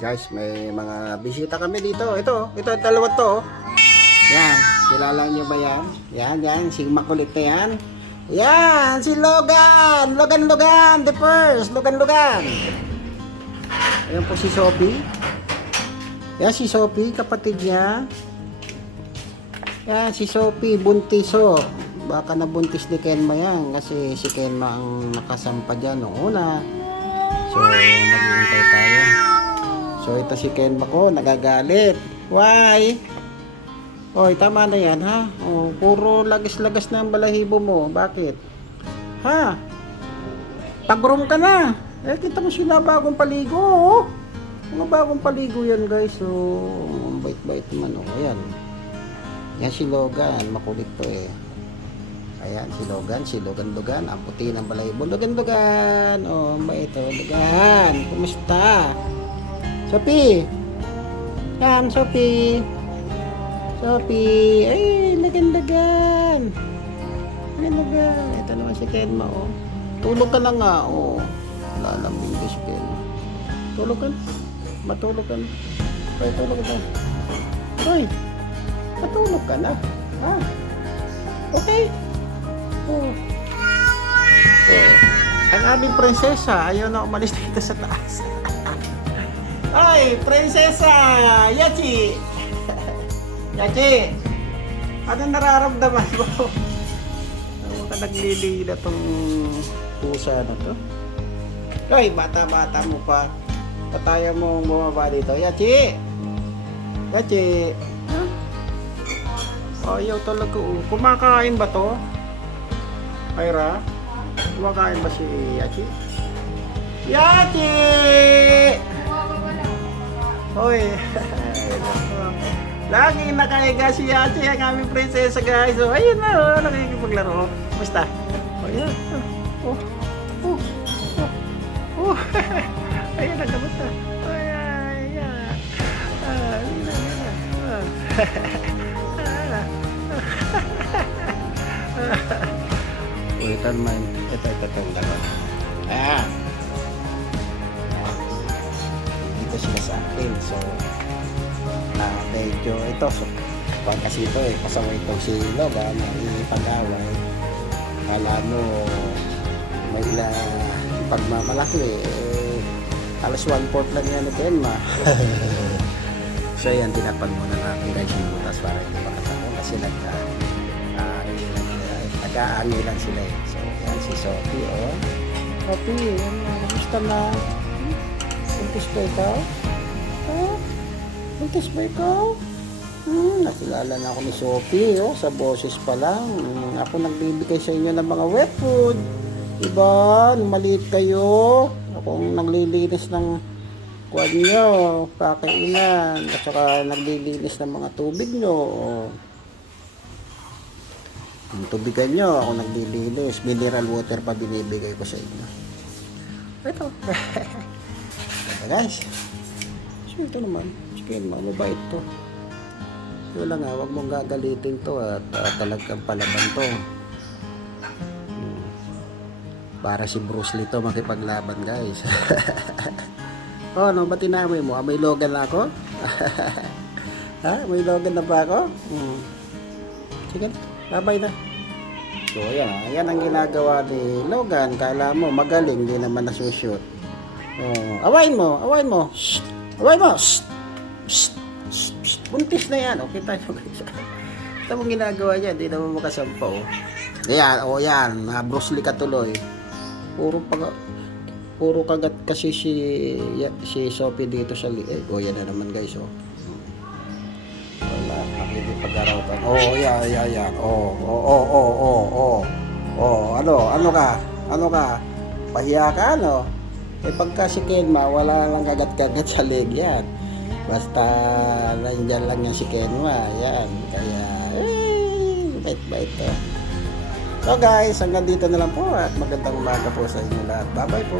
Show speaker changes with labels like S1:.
S1: Guys, may mga bisita kami dito. Ito, ito, dalawa to. oh. Yan, kilala nyo ba yan? Yan, yan, si makulit na yan. Yan, si Logan! Logan, Logan! The first! Logan, Logan! Ayan po si Sophie. Yan si Sophie, kapatid niya. Yan, si Sophie, buntiso. Baka nabuntis ni Kenma yan kasi si Kenma ang nakasampa dyan noong una. So, maghihintay tayo. So, ito si Kenma ko, nagagalit. Why? Oy, tama na yan, ha? Oh, puro lagas-lagas na ang balahibo mo. Bakit? Ha? Pag-room ka na. Eh, kita mo sila bagong paligo, oh. Mga bagong paligo yan, guys. So, bait-bait naman, oh. Ayan. Yan si Logan. Makulit to, eh. Ayan, si Logan. Si Logan-Logan. Ang puti ng balahibo. Logan-Logan. Oh, ang bait, oh. Logan. Kumusta? Sophie. Yan, Sophie. Sophie. Ay, lagan-lagan. Ito naman si Kenma, oh. Tulog ka na nga, oh. Lalambing ka si Kenma. Tulog ka na. Matulog ka na. Hoy, tulog ka na. Hoy, matulog ka na. Ha? Okay. Oh. Oh. Ang aming prinsesa, ayaw na umalis dito sa taas. Ay, prinsesa! Yachi! Yachi! Ano nararamdaman mo? Ano ka naglili na tong pusa na to? Ay, bata-bata mo pa. Pataya mo bumaba dito. Yachi! Yachi! Ayaw talaga. oh. Kumakain ba to? Ira? Kumakain ba si Yachi? Yachi! Hoy! Lagi nakahiga si Yachi ang aming prinsesa guys. So, ayun na, oh, nakikipaglaro. Basta. Oh, yan. Oh, oh, oh, oh. ayun na, gamot na. Ay, ay, ay. Ah, ayun na, ayun na. Ulitan yun. Ito, ito, ito, ito, ito. Ah. Akin. So, na medyo ito. So, pag kasi ito eh, pasaway ito si Loga na ipag-away. Kala mo, may ila pagmamalaki eh. alas 1-4 lang yan ni Kenma. so yan, tinapag muna natin guys yung butas para hindi makatako kasi nagka uh, nag-aangilan sila eh. So yan si Sophie oh. Sophie, ano, kamusta na? Ba ikaw? Buntis ba ikaw? Hmm, nakilala na ako ni Sophie, oh, sa boses pa lang. Hmm, ako nagbibigay sa inyo ng mga wet food. Diba? Nung maliit kayo, akong naglilinis ng kuwan nyo, kakainan, at saka naglilinis ng mga tubig nyo. Oh. Yung tubigan nyo, ako naglilinis. Mineral water pa binibigay ko sa inyo. Ito. Ito guys. Ito naman. Sige, mabait to. Yun lang nga, huwag mong gagalitin to at uh, talagang palaban to. Hmm. Para si Bruce Lee to makipaglaban guys. oh, ano ba tinamoy mo? Ah, may Logan na ako? ha? May Logan na ba ako? Hmm. Sige na, babay na. So, ayan, ayan ang ginagawa ni Logan. Kala mo, magaling, hindi naman nasushoot. Oh, awayin mo, awayin mo. Shh, awayin mo. Shh, shh, shh, shh. Buntis na yan. Okay tayo guys. Ito mong ginagawa niya, hindi naman makasampa. Oh. Ayan, oh yan, na Bruce Lee ka tuloy. Puro pag puro kagat kasi si si Sophie dito sa li eh, oh yan na naman guys oh. Wala, nakikipag-arawan. Oh, yeah, yeah, yeah. Oh, oh, oh, oh, oh, oh. Oh, ano, ano ka? Ano ka? Pahiya ka, ano? Eh, pagka si Kenma, wala lang kagat-kagat sa leg yan. Basta, nandyan lang yan si Kenma. Yan. Kaya, eh, bait-bait to. So guys, hanggang dito na lang po at magandang umaga po sa inyo lahat. Bye-bye po.